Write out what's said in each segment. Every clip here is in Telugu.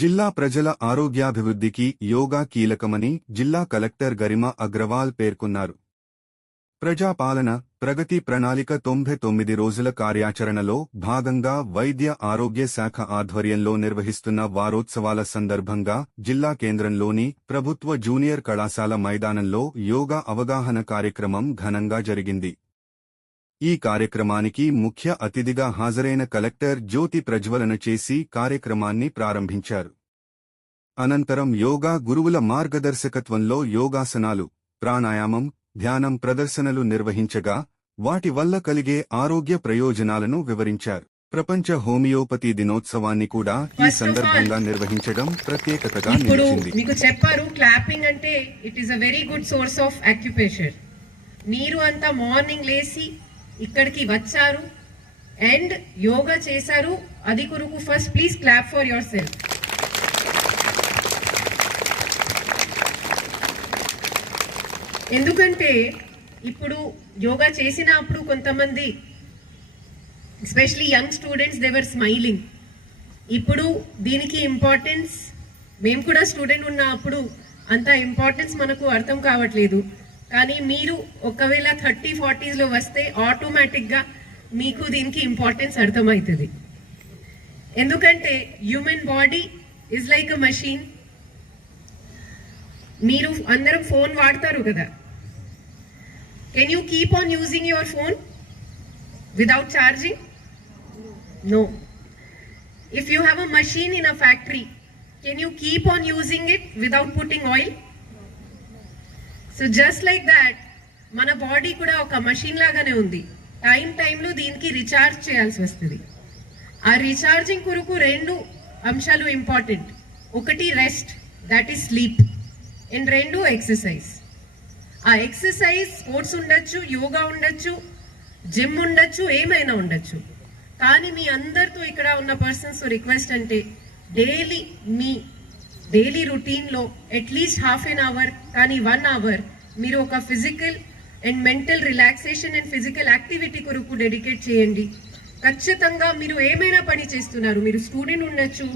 జిల్లా ప్రజల ఆరోగ్యాభివృద్ధికి యోగా కీలకమని జిల్లా కలెక్టర్ గరిమా అగ్రవాల్ పేర్కొన్నారు. ప్రజాపాలన ప్రగతి ప్రణాళిక 99 రోజుల కార్యాచరణలో భాగంగా వైద్య ఆరోగ్య శాఖ ఆధ్వర్యంలో నిర్వహిస్తున్న వారోత్సవాల సందర్భంగా జిల్లా కేంద్రంలోని ప్రభుత్వ జూనియర్ కళాశాల మైదానంలో యోగా అవగాహన కార్యక్రమం ఘనంగా జరిగింది. ఈ కార్యక్రమానికి ముఖ్య అతిథిగా హాజరైన కలెక్టర్ జ్యోతి ప్రజ్వలన చేసి కార్యక్రమాన్ని ప్రారంభించారు. అనంతరం యోగా గురువుల మార్గదర్శకత్వంలో యోగాసనాలు, ప్రాణాయామం, ధ్యానం ప్రదర్శనలు నిర్వహించగా వాటి వల్ల కలిగే ఆరోగ్య ప్రయోజనాలను వివరించారు. ప్రపంచ హోమియోపతి దినోత్సవాన్ని కూడా ఈ సందర్భంగా నిర్వహించడం ప్రత్యేకతగా నిలిచింది. మీకు చెప్పారు, క్లాపింగ్ అంటే it is a very good source of acupressure. మీరు అంతా మార్నింగ్ లేసి ఇక్కడికి వచ్చారు అండ్ యోగా చేశారు. అది కొరకు first please clap for your self. ఎందుకంటే ఇప్పుడు యోగా చేసినప్పుడు కొంతమంది especially young students they were smiling. ఇప్పుడు దీనికి ఇంపార్టెన్స్, మేము కూడా స్టూడెంట్ ఉన్నప్పుడు అంత ఇంపార్టెన్స్ మనకు అర్థం కావట్లేదు. కానీ మీరు ఒకవేళ 30-40s వస్తే ఆటోమేటిక్గా మీకు దీనికి ఇంపార్టెన్స్ అర్థమవుతుంది. ఎందుకంటే human body is like a machine. మీరు అందరం ఫోన్ వాడతారు కదా. Can you keep on using your phone without charging? No. If you have a machine in a factory, can you keep on using it without putting oil? So just like that మన బాడీ కూడా ఒక మషీన్ లాగానే ఉంది. టైంలో దీనికి రీఛార్జ్ చేయాల్సి వస్తుంది. ఆ రీఛార్జింగ్ కొరకు 2 అంశాలు ఇంపార్టెంట్. ఒకటి rest, that is sleep, and 2 exercise. ఆ ఎక్సర్సైజ్ స్పోర్ట్స్ ఉండొచ్చు, యోగా ఉండొచ్చు, జిమ్ ఉండొచ్చు, ఏమైనా ఉండొచ్చు. కానీ మీ అందరితో ఇక్కడ ఉన్న పర్సన్స్ రిక్వెస్ట్ అంటే డైలీ రొటీన్లో అట్లీస్ట్ ½ an hour కానీ 1 hour మీరు ఒక physical and mental relaxation and physical activity కొరకు డెడికేట్ చేయండి. ఖచ్చితంగా మీరు ఏమైనా పని చేస్తున్నారు, మీరు స్టూడెంట్ ఉండొచ్చు,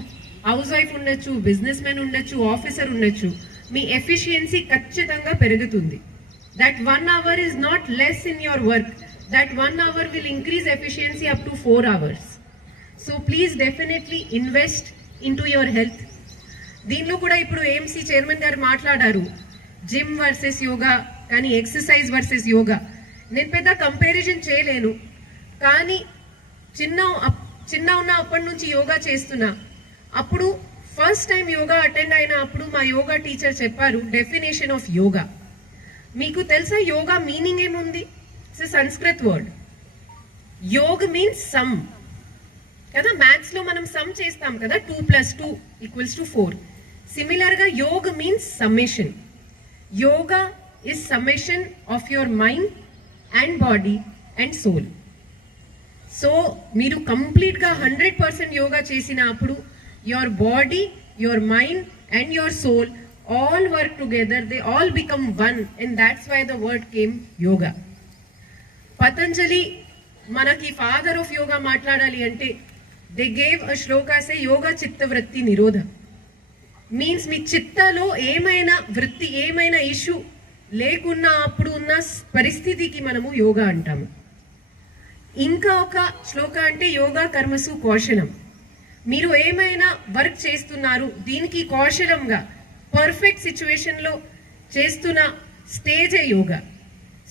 హౌస్ వైఫ్ ఉండొచ్చు, బిజినెస్ మ్యాన్ ఉండొచ్చు, ఆఫీసర్ ఉండొచ్చు, మీ ఎఫిషియన్సీ ఖచ్చితంగా పెరుగుతుంది. That 1 hour is not less in your work. That 1 hour will increase efficiency up to 4 hours. So please definitely invest into your health. దీనిలో కూడా ఇప్పుడు ఏఎంసీ చైర్మన్ గారు మాట్లాడారు, జిమ్ వర్సెస్ యోగా కానీ ఎక్సర్సైజ్ వర్సెస్ యోగా. నేను పెద్ద కంపారిజన్ చేయలేను, కానీ చిన్న ఉన్న అప్పటి నుంచి యోగా చేస్తున్నా. అప్పుడు ఫస్ట్ టైం యోగా అటెండ్ అయిన అప్పుడు మా యోగా టీచర్ చెప్పారు డెఫినేషన్ ఆఫ్ యోగా. మీకు తెలుసా యోగా మీనింగ్ ఏముంది? It's Sanskrit word. Yog means sum కదా. మ్యాథ్స్ లో మనం సమ్ చేస్తాం కదా, 2 + 2 = 4. సిమిలర్గా yog means summation. Yoga is summation of your mind and body and soul. So మీరు కంప్లీట్గా 100% యోగా చేసినప్పుడు your body, your mind and your soul all work together, they all become one, and that's why the word came yoga. Patanjali manaki father of yoga matladali ante they gave a shloka say yoga chitta vritti nirodha. Means మీ చిత్తలో ఏమైనా వృత్తి ఏమైనా ఇష్యూ లేకున్నా అప్పుడు ఉన్న పరిస్థితికి మనము యోగా అంటాము. ఇంకా ఒక శ్లోక అంటే యోగా కర్మసు కౌశలం. మీరు ఏమైనా వర్క్ చేస్తున్నారు, దీనికి కౌశలంగా పర్ఫెక్ట్ సిచ్యువేషన్లో చేస్తున్న స్టేజే యోగా.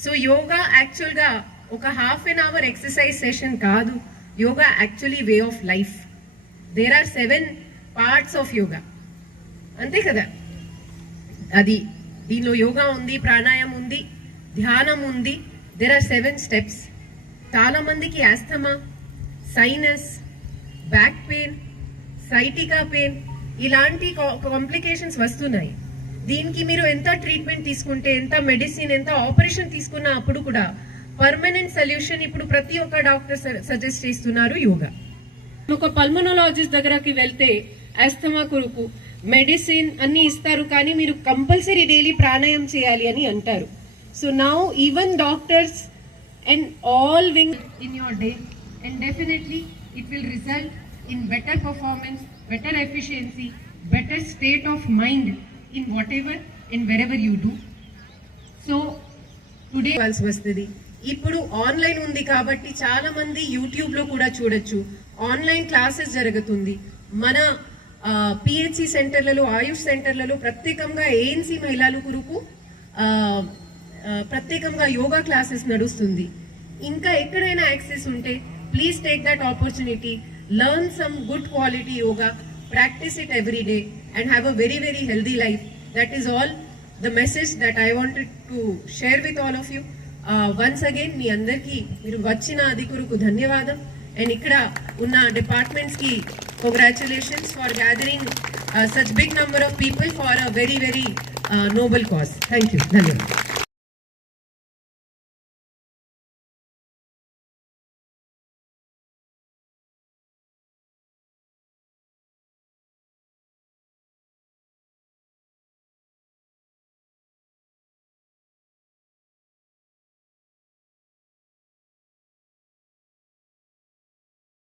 సో యోగా యాక్చువల్గా ఒక ½ an hour ఎక్సర్సైజ్ సెషన్ కాదు. Yoga actually way of life. There are 7 parts of yoga, అంతే కదా. అది దీనిలో యోగా ఉంది, ప్రాణాయామం ఉంది, ధ్యానం ఉంది. There are 7 steps. చాలా మందికి asthma, sinus, back pain, sciatica pain ఇలాంటి కాంప్లికేషన్స్ వస్తున్నాయి. దీనికి మీరు ఎంత ట్రీట్మెంట్ తీసుకుంటే, ఎంత మెడిసిన్, ఎంత ఆపరేషన్ తీసుకున్నా అప్పుడు కూడా పర్మనెంట్ సొల్యూషన్ ఇప్పుడు ప్రతి ఒక్క డాక్టర్ సజెస్ట్ చేస్తున్నారు యోగా. ఒక పల్మనాలజిస్ట్ దగ్గరకి వెళ్తే ఆస్తమా కొరకు మెడిసిన్ అన్ని ఇస్తారు, కానీ మీరు కంపల్సరీ డైలీ ప్రాణాయామం చేయాలి అని అంటారు. So now even doctors and all wing in your day, and definitely it will result in better performance, better efficiency, better state of mind in whatever and wherever you do. So today కావాల్సి వస్తుంది. ఇప్పుడు ఆన్లైన్ ఉంది కాబట్టి చాలా మంది యూట్యూబ్ లో కూడా చూడొచ్చు. ఆన్లైన్ క్లాసెస్ జరుగుతుంది. మన పిహెచ్సి సెంటర్లలో, ఆయుష్ సెంటర్లలో ప్రత్యేకంగా ఏఎన్సి మహిళలు కొరకు ప్రత్యేకంగా యోగా క్లాసెస్ నడుస్తుంది. ఇంకా ఎక్కడైనా యాక్సెస్ ఉంటే please take that opportunity, learn some good quality yoga, practice it every day and have a very very healthy life. That is all the message that I wanted to share with all of you. Once again మీ అందరికీ మీరు వచ్చిన అధికురుకు ధన్యవాదం. అండ్ ఇక్కడ ఉన్న డిపార్ట్మెంట్స్ కి congratulations for gathering such big number of people for a very very noble cause. Thank you. ధన్యవాదం.